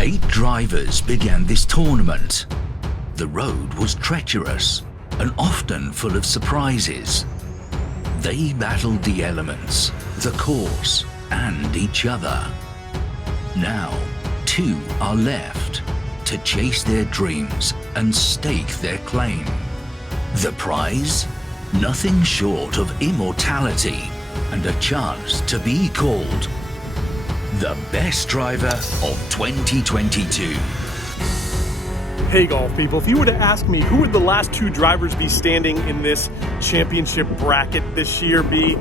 8 drivers began this tournament. The road was treacherous and often full of surprises. They battled the elements, the course, and each other. Now, 2 are left to chase their dreams and stake their claim. The prize? Nothing short of immortality and a chance to be called the best driver of 2022. Hey golf people, if you were to ask me who would the last 2 drivers be standing in this championship bracket this year be,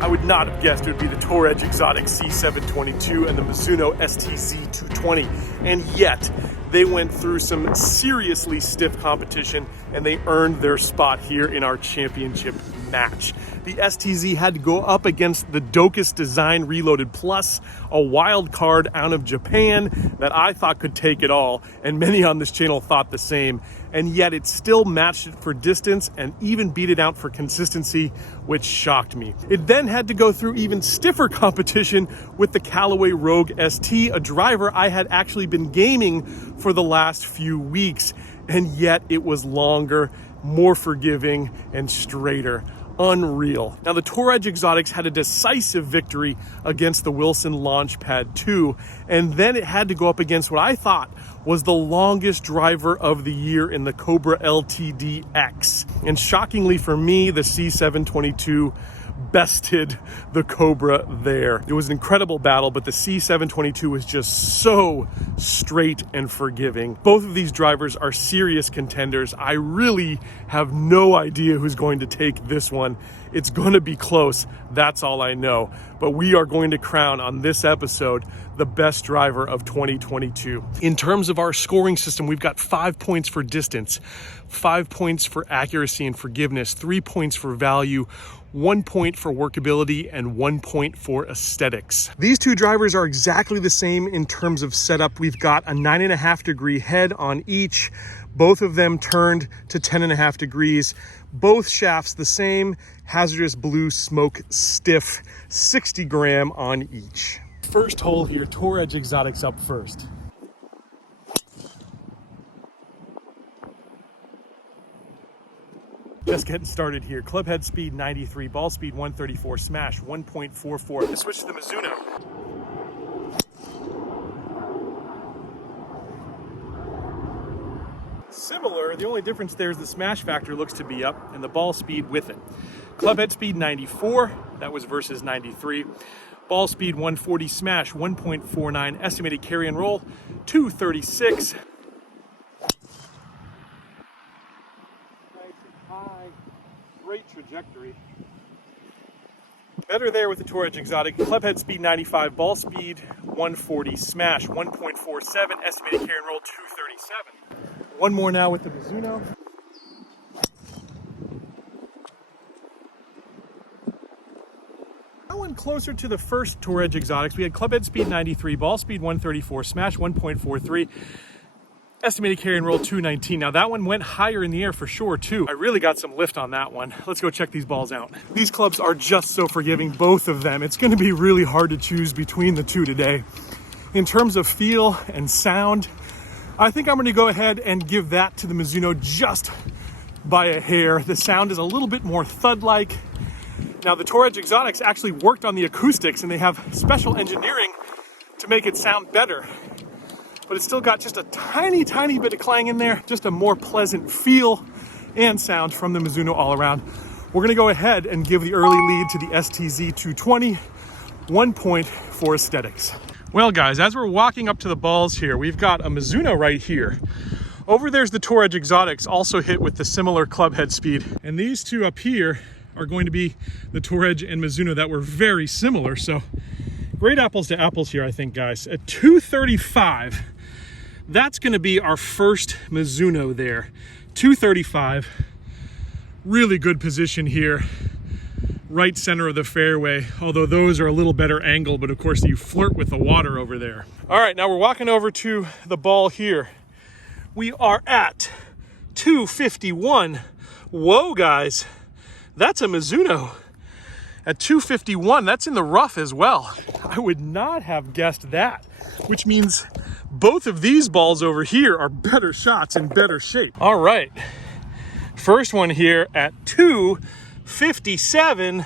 I would not have guessed it would be the Tour Edge Exotics C722 and the Mizuno STZ 220. And yet, they went through some seriously stiff competition and they earned their spot here in our championship match. The STZ had to go up against the Docus Design Reloaded Plus, a wild card out of Japan that I thought could take it all, and many on this channel thought the same, and yet it still matched it for distance and even beat it out for consistency, which shocked me. It then had to go through even stiffer competition with the Callaway Rogue ST, a driver I had actually been gaming for the last few weeks, and yet it was longer, more forgiving, and straighter. Unreal. Now the Tour Edge Exotics had a decisive victory against the Wilson Launchpad 2, and then it had to go up against what I thought was the longest driver of the year in the Cobra LTD-X. And shockingly for me, the C722 bested the Cobra there. It was an incredible battle, but the C722 was just so straight and forgiving. Both of these drivers are serious contenders. I really have no idea who's going to take this one. It's going to be close, that's all I know. But we are going to crown on this episode the best driver of 2022. In terms of our scoring system, we've got 5 points for distance, 5 points for accuracy and forgiveness, 3 points for value, 1 point for workability, and 1 point for aesthetics. These 2 drivers are exactly the same in terms of setup. We've got a 9.5 degree head on each. Both of them turned to 10.5 degrees. Both shafts the same, hazardous blue smoke stiff, 60 gram on each. First hole here, Tour Edge Exotics up first. Just getting started here. Club head speed 93, ball speed 134, smash 1.44. Let's switch to the Mizuno. Similar, the only difference there is the smash factor looks to be up and the ball speed with it. Club head speed 94, that was versus 93. Ball speed 140, smash 1.49, estimated carry and roll 236. High, great trajectory. Better there with the Tour Edge Exotic. Club head speed 95, ball speed 140, smash 1.47, estimated carry and roll 237. One more now with the Mizuno. That one closer to the first Tour Edge Exotics. We had club head speed 93, ball speed 134, smash 1.43. Estimated carry and roll 219. Now that one went higher in the air for sure too. I really got some lift on that one. Let's go check these balls out. These clubs are just so forgiving, both of them. It's going to be really hard to choose between the 2 today. In terms of feel and sound, I think I'm going to go ahead and give that to the Mizuno just by a hair. The sound is a little bit more thud-like. Now the Tour Edge Exotics actually worked on the acoustics and they have special engineering to make it sound better. But it's still got just a tiny bit of clang in there, just a more pleasant feel and sound from the Mizuno all around. We're gonna go ahead and give the early lead to the STZ 220, 1 point for aesthetics. Well guys, as we're walking up to the balls here, we've got a Mizuno right here. Over there's the Tour Edge Exotics, also hit with the similar club head speed. And these 2 up here are going to be the Tour Edge and Mizuno that were very similar. So great apples to apples here, I think, guys. At 235, that's going to be our first Mizuno there. 235, really good position here. Right center of the fairway, although those are a little better angle, but of course you flirt with the water over there. All right, now we're walking over to the ball here. We are at 251. Whoa, guys, that's a Mizuno. at 251. That's in the rough as well. I would not have guessed that, which means both of these balls over here are better shots in better shape. All right, first one here at 257.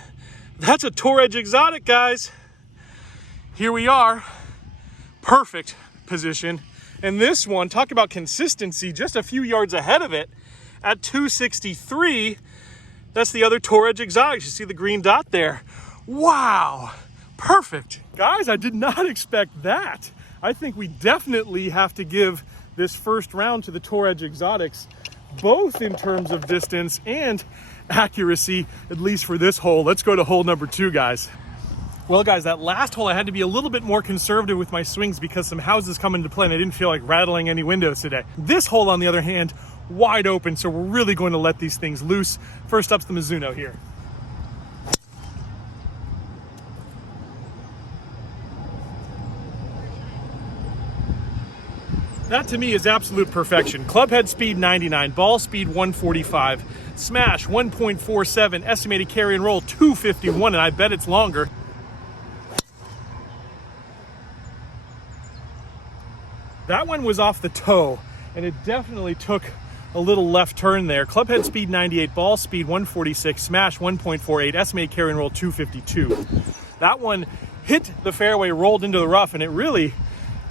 That's a Tour Edge Exotic, guys. Here we are, perfect position. And this one, talk about consistency, just a few yards ahead of it at 263. That's the other Tour Edge Exotics. You see the green dot there. Wow, perfect. Guys, I did not expect that. I think we definitely have to give this first round to the Tour Edge Exotics, both in terms of distance and accuracy, at least for this hole. Let's go to hole number 2, guys. Well, guys, that last hole I had to be a little bit more conservative with my swings because some houses come into play and I didn't feel like rattling any windows today. This hole, on the other hand, wide open, so we're really going to let these things loose. First up's the Mizuno here. That to me is absolute perfection. Club head speed 99, ball speed 145, smash 1.47, estimated carry and roll 251, and I bet it's longer. That one was off the toe, and it definitely took a little left turn there. Club head speed 98, ball speed 146, smash 1.48, estimated carry and roll 252. That one hit the fairway, rolled into the rough, and it really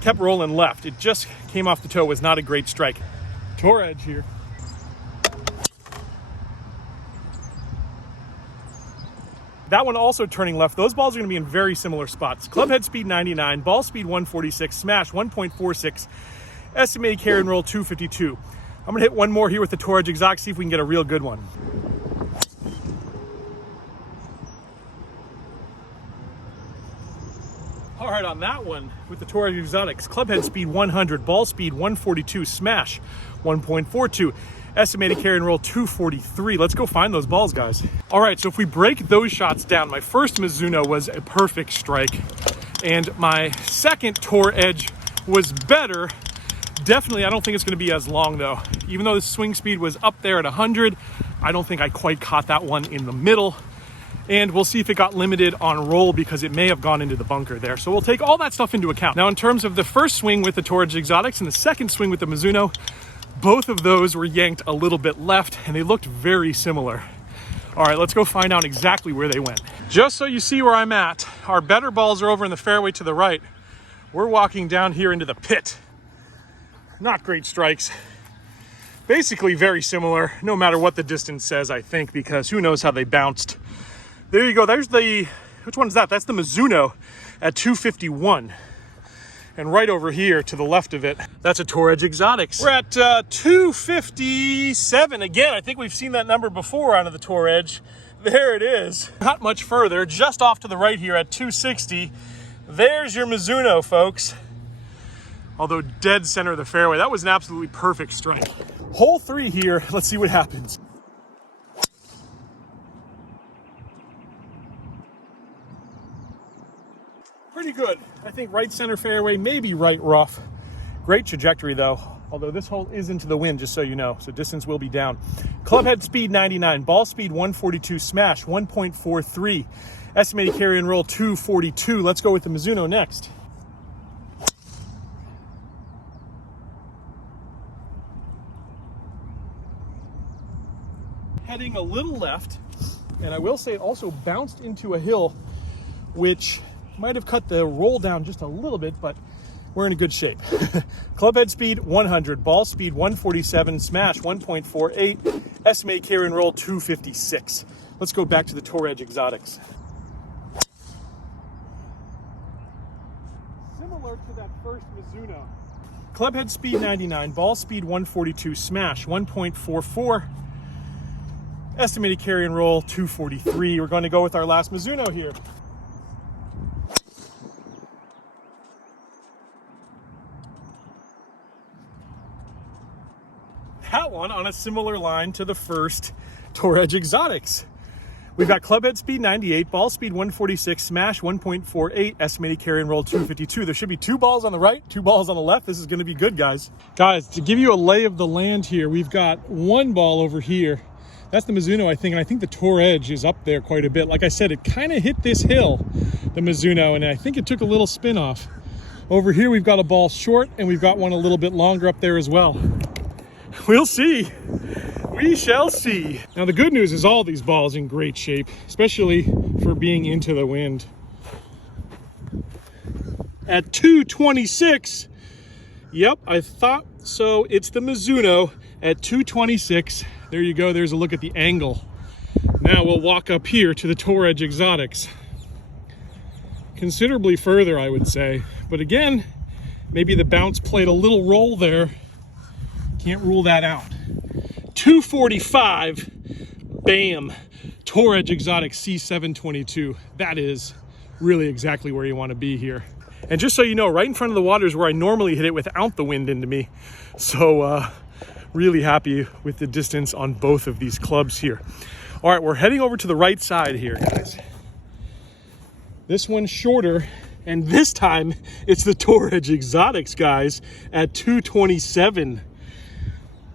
kept rolling left. It just came off the toe. Was not a great strike. Tour Edge here. That one also turning left. Those balls are going to be in very similar spots. Club head speed 99, ball speed 146, smash 1.46, estimated carry and roll 252. I'm going to hit one more here with the Tour Edge Exotic, see if we can get a real good one. All right, on that one with the Tour Edge Exotics, club head speed 100, ball speed 142, smash 1.42, estimated carry and roll 243. Let's go find those balls, guys. All right, so if we break those shots down, my first Mizuno was a perfect strike, and my second Tour Edge was better. Definitely, I don't think it's going to be as long though. Even though the swing speed was up there at 100, I don't think I quite caught that one in the middle. And we'll see if it got limited on roll because it may have gone into the bunker there. So we'll take all that stuff into account. Now, in terms of the first swing with the Tour Edge Exotics and the second swing with the Mizuno, both of those were yanked a little bit left and they looked very similar. All right, let's go find out exactly where they went. Just so you see where I'm at, our better balls are over in the fairway to the right. We're walking down here into the pit. Not great strikes. Basically very similar, no matter what the distance says, I think, because who knows how they bounced. There you go, there's the, which one is that? That's the Mizuno at 251. And right over here to the left of it, that's a Tour Edge Exotics. We're at 257 again. I think we've seen that number before out of the Tour Edge. There it is. Not much further, just off to the right here at 260. There's your Mizuno, folks. Although dead center of the fairway. That was an absolutely perfect strike. Hole 3 here, let's see what happens. Pretty good. I think right center fairway, maybe right rough. Great trajectory though, although this hole is into the wind, just so you know, so distance will be down. Club head speed 99, ball speed 142, smash 1.43, estimated carry and roll 242. Let's go with the Mizuno next. Heading a little left, and I will say it also bounced into a hill, which might have cut the roll down just a little bit, but we're in a good shape. Club head speed 100, ball speed 147, smash 1.48, estimated carry and roll 256. Let's go back to the Tour Edge Exotics. Similar to that first Mizuno. Club head speed 99, ball speed 142, smash 1.44, estimated carry and roll 243. We're going to go with our last Mizuno here. That one on a similar line to the first Tour Edge Exotics. We've got club head speed 98, ball speed 146, smash 1.48, estimated carry and roll 252. There should be 2 balls on the right, 2 balls on the left. This is going to be good, guys. Guys, to give you a lay of the land here, we've got 1 ball over here That's the Mizuno, I think, and I think the Tour Edge is up there quite a bit. Like I said, it kind of hit this hill, the Mizuno, and I think it took a little spin off. Over here, we've got a ball short, and we've got one a little bit longer up there as well. We'll see. We shall see. Now, the good news is all these balls in great shape, especially for being into the wind. At 226, yep, I thought so. It's the Mizuno at 226. There you go. There's a look at the angle. Now we'll walk up here to the Tour Edge Exotics. Considerably further, I would say. But again, maybe the bounce played a little role there. Can't rule that out. 245, bam, Tour Edge Exotics C722. That is really exactly where you want to be here. And just so you know, right in front of the water is where I normally hit it without the wind into me. So really happy with the distance on both of these clubs here. All right, we're heading over to the right side here, guys. This one's shorter, and this time it's the Tour Edge Exotics, guys, at 227.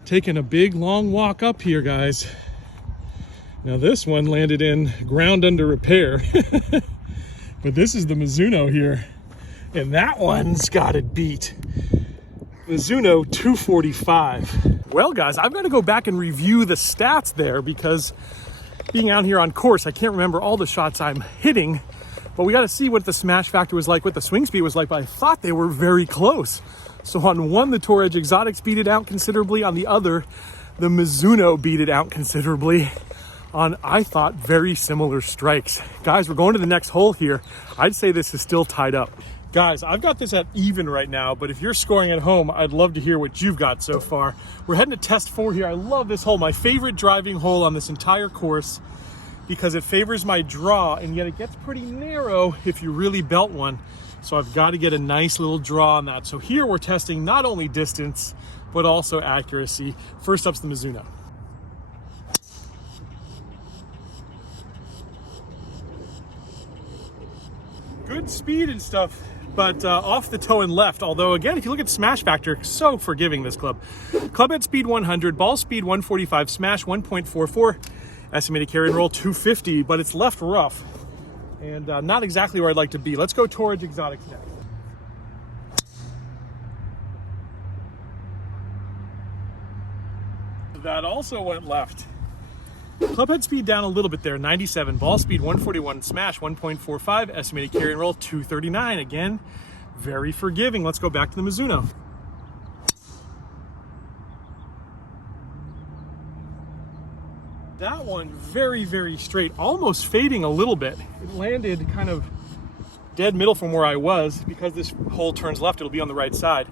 Taking a big, long walk up here, guys. Now this one landed in ground under repair. But this is the Mizuno here, and that one's got it beat. Mizuno 245. Well, guys, I've got to go back and review the stats there because being out here on course, I can't remember all the shots I'm hitting, but we got to see what the smash factor was like, what the swing speed was like, but I thought they were very close. So on one, the Tour Edge Exotics beat it out considerably. On the other, the Mizuno beat it out considerably on, I thought, very similar strikes. Guys, we're going to the next hole here. I'd say this is still tied up. Guys, I've got this at even right now, but if you're scoring at home, I'd love to hear what you've got so far. We're heading to test 4 here. I love this hole, my favorite driving hole on this entire course because it favors my draw, and yet it gets pretty narrow if you really belt one. So I've got to get a nice little draw on that. So here we're testing not only distance, but also accuracy. First up's the Mizuno. Good speed and stuff, but off the toe and left. Although again, if you look at smash factor, so forgiving this club. Club head speed 100, ball speed 145, smash 1.44, estimated carry and roll 250, but it's left rough and not exactly where I'd like to be. Let's go Tour Edge Exotics next. That also went left. Club head speed down a little bit there, 97. Ball speed 141, smash 1.45, estimated carry and roll 239. Again, very forgiving. Let's go back to the Mizuno. That one very, very straight, almost fading a little bit. It landed kind of dead middle from where I was. Because this hole turns left, it'll be on the right side.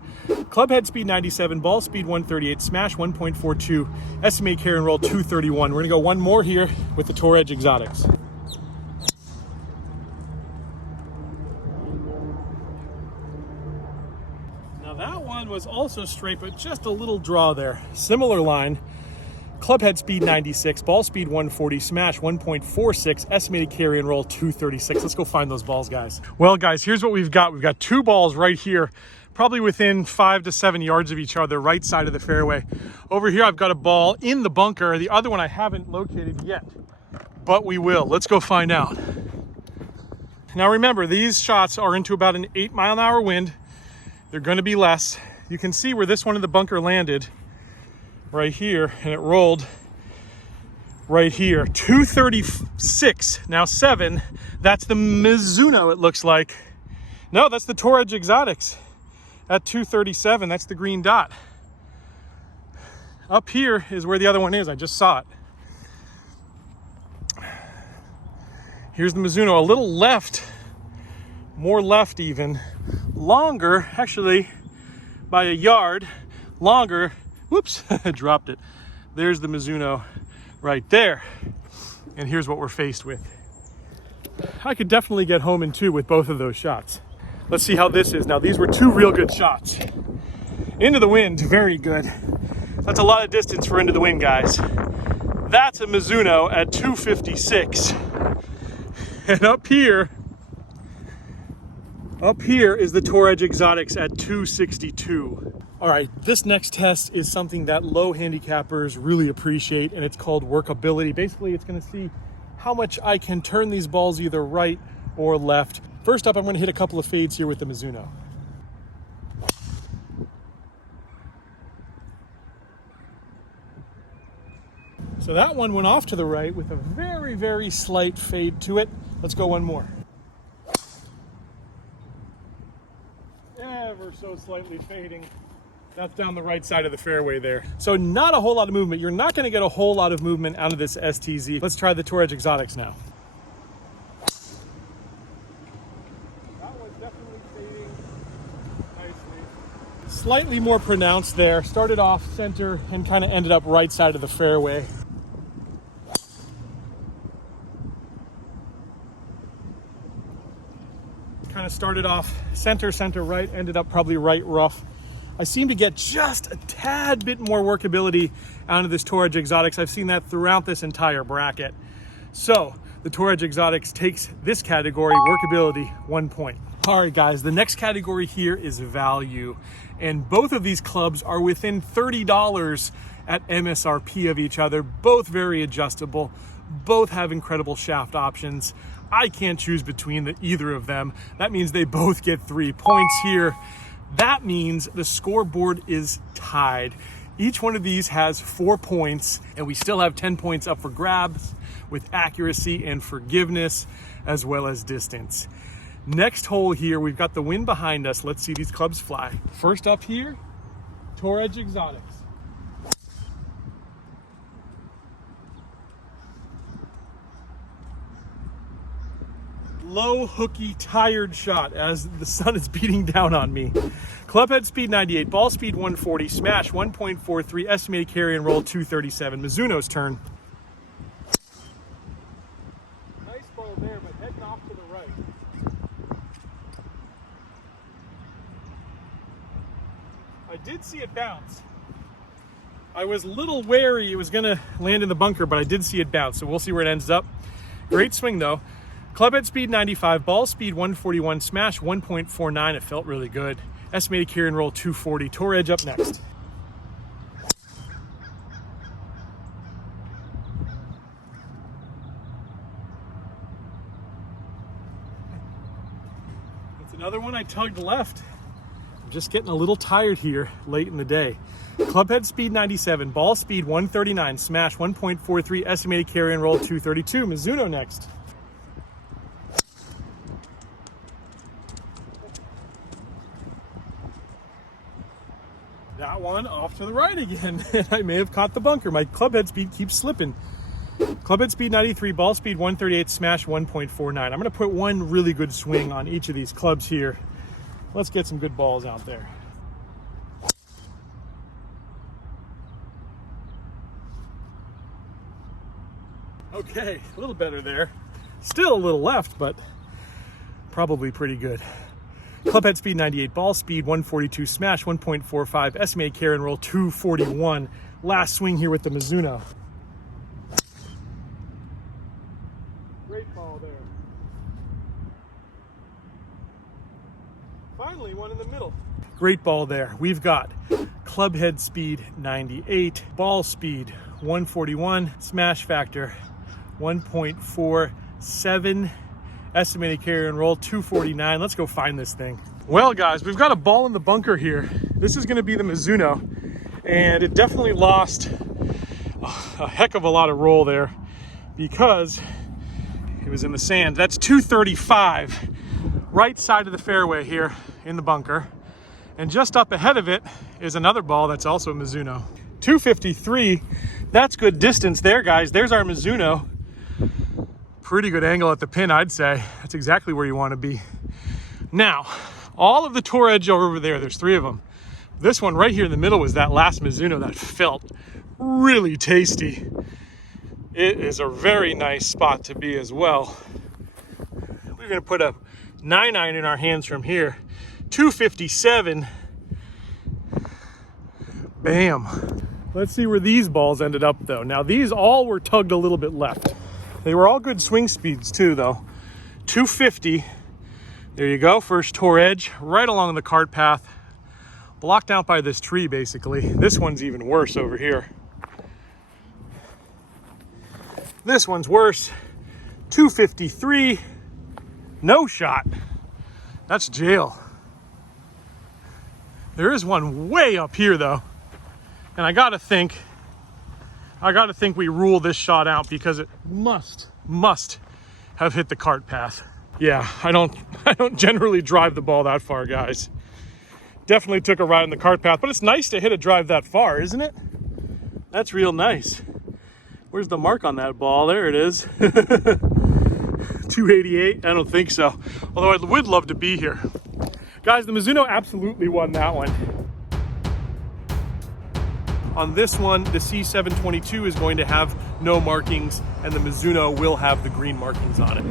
Club head speed 97, ball speed 138, smash 1.42, estimated carry and roll 231. We're gonna go one more here with the Tour Edge Exotics. Now that one was also straight, but just a little draw there. Similar line. Club head speed 96, ball speed 140, smash 1.46, estimated carry and roll 236. Let's go find those balls, guys. Well, guys, here's what we've got. We've got 2 balls right here, probably within 5 to 7 yards of each other, right side of the fairway. Over here, I've got a ball in the bunker. The other one I haven't located yet, but we will. Let's go find out. Now, remember, these shots are into about an 8-mile-an-hour wind. They're going to be less. You can see where this one in the bunker landed. Right here, and it rolled right here. 236, now 7. That's the Mizuno, it looks like. No, that's the Tour Edge Exotics at 237. That's the green dot. Up here is where the other one is. I just saw it. Here's the Mizuno, a little left, more left even. Longer, actually, by a yard, longer. Whoops, I dropped it. There's the Mizuno right there. And here's what we're faced with. I could definitely get home in 2 with both of those shots. Let's see how this is. Now, these were 2 real good shots. Into the wind, very good. That's a lot of distance for into the wind, guys. That's a Mizuno at 256. And up here is the Tour Edge Exotics at 262. All right, this next test is something that low handicappers really appreciate, and it's called Workability. Basically, it's gonna see how much I can turn these balls either right or left. First up, I'm gonna hit a couple of fades here with the Mizuno. So that one went off to the right with a very, very slight fade to it. Let's go one more. Ever so slightly fading. That's down the right side of the fairway there. So not a whole lot of movement. You're not gonna get a whole lot of movement out of this STZ. Let's try the Tour Edge Exotics now. That one's definitely fading nicely. Slightly more pronounced there. Started off center and kind of ended up right side of the fairway. Kind of started off center right, ended up probably right rough. I seem to get just a tad bit more workability out of this Tour Edge Exotics. I've seen that throughout this entire bracket. So the Tour Edge Exotics takes this category, workability, 1 point. All right, guys, the next category here is value. And both of these clubs are within $30 at MSRP of each other, both very adjustable, both have incredible shaft options. I can't choose between either of them. That means they both get 3 points here. That means the scoreboard is tied. Each one of these has 4 points, and we still have 10 points up for grabs with accuracy and forgiveness, as well as distance. Next hole here, we've got the wind behind us. Let's see these clubs fly. First up here, Tour Edge Exotics. Low, hooky, tired shot as the sun is beating down on me. Club head speed 98, ball speed 140, smash 1.43, estimated carry and roll 237. Mizuno's turn. Nice ball there, but heading off to the right. I did see it bounce. I was a little wary it was gonna land in the bunker, but I did see it bounce, so we'll see where it ends up. Great swing though. Club head speed 95, ball speed 141, smash 1.49. It felt really good. Estimated carry and roll 240. Tour Edge up next. That's another one I tugged left. I'm just getting a little tired here late in the day. Club head speed 97, ball speed 139, smash 1.43, estimated carry and roll 232. Mizuno next. That one off to the right again. I may have caught the bunker. My club head speed keeps slipping. Club head speed 93, ball speed 138, smash 1.49. I'm gonna put one really good swing on each of these clubs here. Let's get some good balls out there. Okay, a little better there. Still a little left, but probably pretty good. Club head speed 98, ball speed 142, smash 1.45, estimated carry and roll 241. Last swing here with the Mizuno. Great ball there. Finally, one in the middle. Great ball there. We've got club head speed 98, ball speed 141, smash factor 1.47. Estimated carry and roll 249. Let's go find this thing. Well, guys, we've got a ball in the bunker here. This is going to be the Mizuno, and it definitely lost a heck of a lot of roll there because it was in the sand. That's 235, right side of the fairway here in the bunker, and just up ahead of it is another ball that's also a Mizuno. 253. That's good distance there, guys. There's our Mizuno. Pretty good angle at the pin, I'd say. That's exactly where you want to be. Now, all of the Tour Edge over there's 3 of them. This one right here in the middle was that last Mizuno that felt really tasty. It is a very nice spot to be as well. We're gonna put a 9-iron in our hands from here. 257. Bam. Let's see where these balls ended up though. Now these all were tugged a little bit left. They were all good swing speeds too though. 250, there you go, first Tour Edge, right along the cart path. blocked out by this tree, basically. This one's even worse over here. This one's worse. 253, no shot. That's jail. There is one way up here though. And I gotta think we rule this shot out because it must have hit the cart path. Yeah, I don't generally drive the ball that far, guys. Definitely took a ride in the cart path, but it's nice to hit a drive that far, isn't it? That's real nice. Where's the mark on that ball? There it is. 288? I don't think so. Although I would love to be here. Guys, the Mizuno absolutely won that one. On this one, the C722 is going to have no markings, and the Mizuno will have the green markings on it.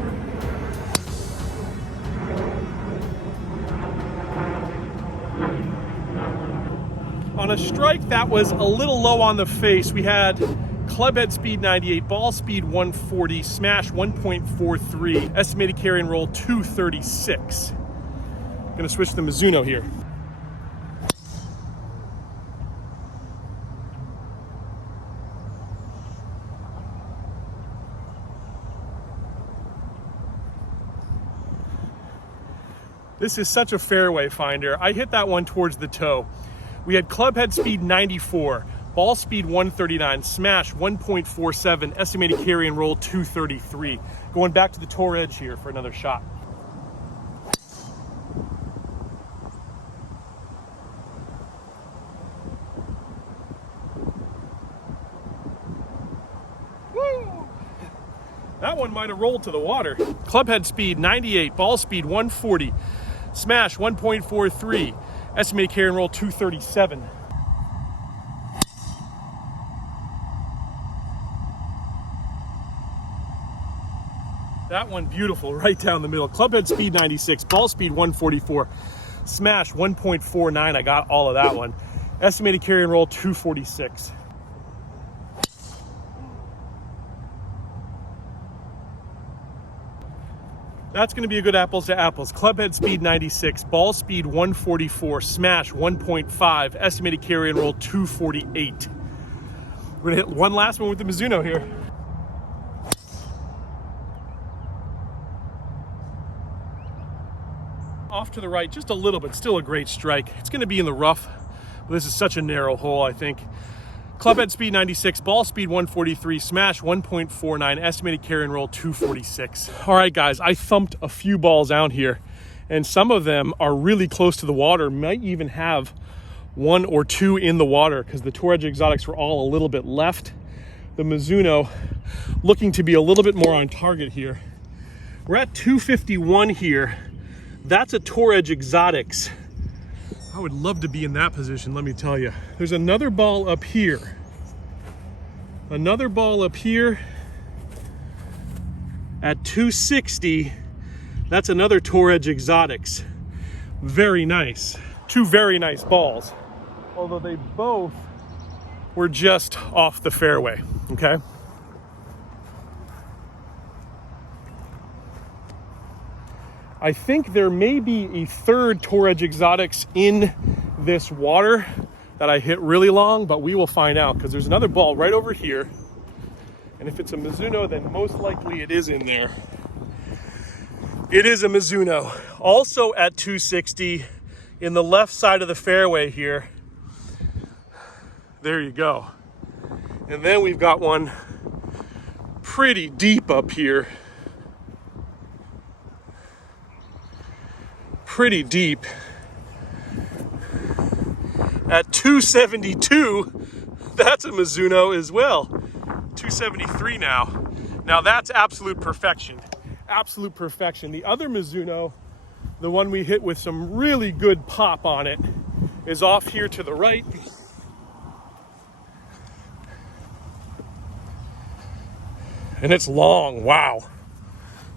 On a strike that was a little low on the face, we had club head speed 98, ball speed 140, smash 1.43, estimated carry and roll 236. Gonna switch to the Mizuno here. This is such a fairway finder. I hit that one towards the toe. We had club head speed 94, ball speed 139, smash 1.47, estimated carry and roll 233. Going back to the Tour Edge here for another shot. Woo! That one might have rolled to the water. Club head speed 98, ball speed 140, smash 1.43, estimated carry and roll 237. That one beautiful, right down the middle. Club head speed 96, ball speed 144, smash 1.49. I got all of that one. Estimated carry and roll 246. That's going to be a good apples to apples. Club head speed 96, ball speed 144, smash 1.5, estimated carry and roll 248. We're going to hit one last one with the Mizuno here. Off to the right, just a little bit, still a great strike. It's going to be in the rough, but this is such a narrow hole, I think. Club head speed 96, ball speed 143, smash 1.49, estimated carry and roll 246. All right, guys, I thumped a few balls out here, and some of them are really close to the water, might even have one or two in the water because the Tour Edge Exotics were all a little bit left. The Mizuno looking to be a little bit more on target here. We're at 251 here. That's a Tour Edge Exotics. I would love to be in that position, let me tell you. There's another ball up here. Another ball up here at 260. That's another Tour Edge Exotics. Very nice. Two very nice balls. Although they both were just off the fairway, okay? I think there may be a third Tour Edge Exotics in this water that I hit really long, but we will find out because there's another ball right over here. And if it's a Mizuno, then most likely it is in there. It is a Mizuno. Also at 260 in the left side of the fairway here. There you go. And then we've got one pretty deep up here. Pretty deep at 272. That's a Mizuno as well. 273 now. Now that's absolute perfection. Absolute perfection. The other Mizuno, the one we hit with some really good pop on it, is off here to the right. And it's long. Wow.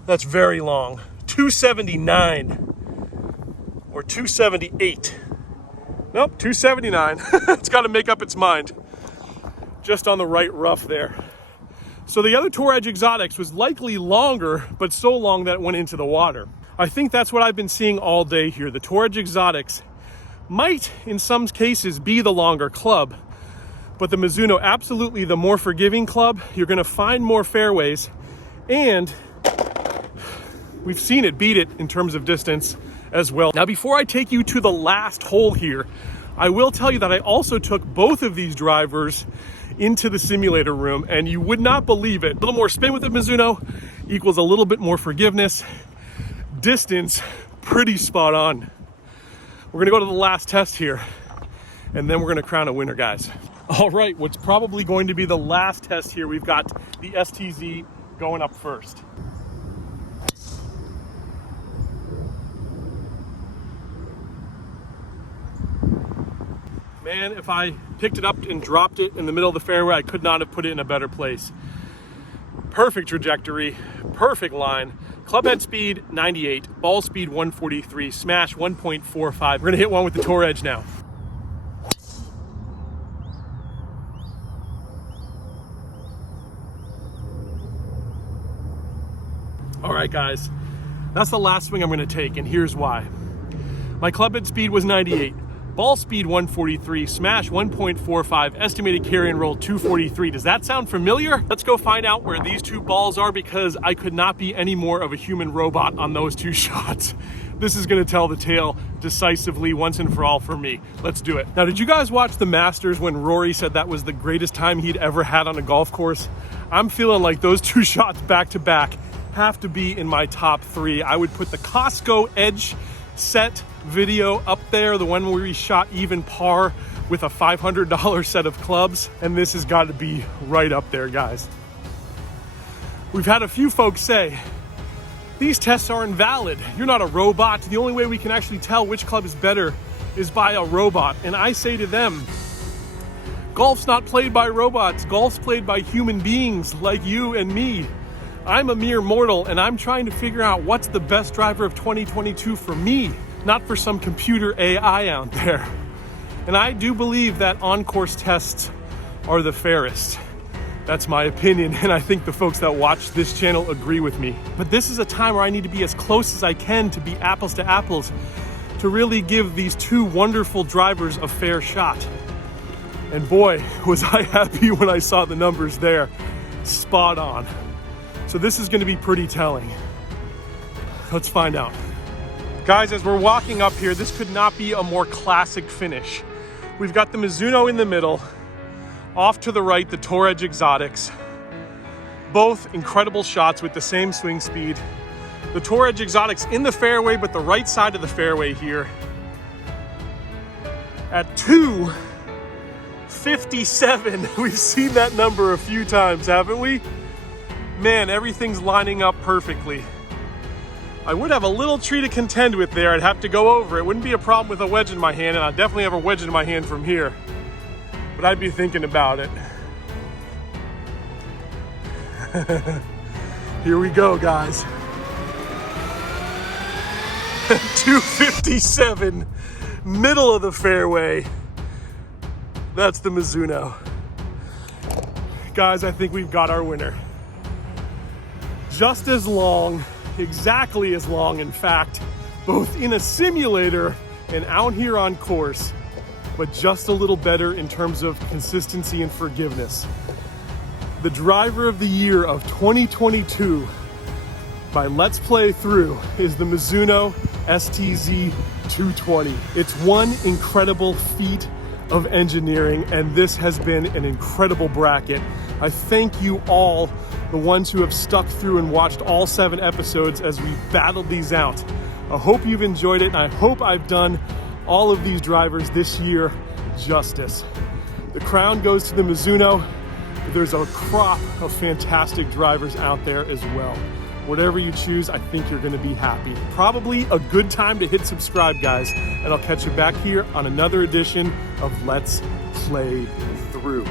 That's very long. 279. Or 278. Nope, 279. It's got to make up its mind. Just on the right rough there. So the other Tour Edge Exotics was likely longer, but so long that it went into the water. I think that's what I've been seeing all day here. The Tour Edge Exotics might, in some cases, be the longer club, but the Mizuno absolutely the more forgiving club. You're gonna find more fairways, and we've seen it beat it in terms of distance as well. Now, before I take you to the last hole here, I will tell you that I also took both of these drivers into the simulator room, and you would not believe it. A little more spin with the Mizuno equals a little bit more forgiveness. Distance, pretty spot on. We're gonna go to the last test here, and then we're gonna crown a winner, guys. All right, what's probably going to be the last test here, we've got the STZ going up first. Man, if I picked it up and dropped it in the middle of the fairway, I could not have put it in a better place. Perfect trajectory, perfect line. Club head speed 98, ball speed 143, smash 1.45. We're gonna hit one with the Tour Edge now. All right, guys, that's the last swing I'm gonna take, and here's why. My club head speed was 98. Ball speed 143, smash 1.45, estimated carry and roll 243. Does that sound familiar? Let's go find out where these two balls are, because I could not be any more of a human robot on those two shots. This is gonna tell the tale decisively once and for all for me. Let's do it. Now, did you guys watch the Masters when Rory said that was the greatest time he'd ever had on a golf course? I'm feeling like those two shots back to back have to be in my top 3. I would put the Costco Edge set video up there, the one where we shot even par with a $500 set of clubs, and this has got to be right up there, guys. We've had a few folks say, these tests are invalid. You're not a robot. The only way we can actually tell which club is better is by a robot. And I say to them, golf's not played by robots. Golf's played by human beings like you and me. I'm a mere mortal, and I'm trying to figure out what's the best driver of 2022 for me, not for some computer AI out there. And I do believe that on-course tests are the fairest. That's my opinion, and I think the folks that watch this channel agree with me. But this is a time where I need to be as close as I can to be apples to apples, to really give these two wonderful drivers a fair shot. And boy, was I happy when I saw the numbers there. Spot on. So this is gonna be pretty telling. Let's find out. Guys, as we're walking up here, this could not be a more classic finish. We've got the Mizuno in the middle, off to the right, the Tour Edge Exotics. Both incredible shots with the same swing speed. The Tour Edge Exotics in the fairway, but the right side of the fairway here. At 257, we've seen that number a few times, haven't we? Man, everything's lining up perfectly. I would have a little tree to contend with there. I'd have to go over. It wouldn't be a problem with a wedge in my hand, and I'd definitely have a wedge in my hand from here. But I'd be thinking about it. Here we go, guys. 257, middle of the fairway. That's the Mizuno. Guys, I think we've got our winner. Just as long, exactly as long, in fact, both in a simulator and out here on course, but just a little better in terms of consistency and forgiveness. The driver of the year of 2022 by Let's Play Through is the Mizuno STZ 220. It's one incredible feat of engineering, and this has been an incredible bracket. I thank you all, the ones who have stuck through and watched all 7 episodes as we battled these out. I hope you've enjoyed it, and I hope I've done all of these drivers this year justice. The crown goes to the Mizuno. There's a crop of fantastic drivers out there as well. Whatever you choose, I think you're gonna be happy. Probably a good time to hit subscribe, guys, and I'll catch you back here on another edition of Let's Play Through.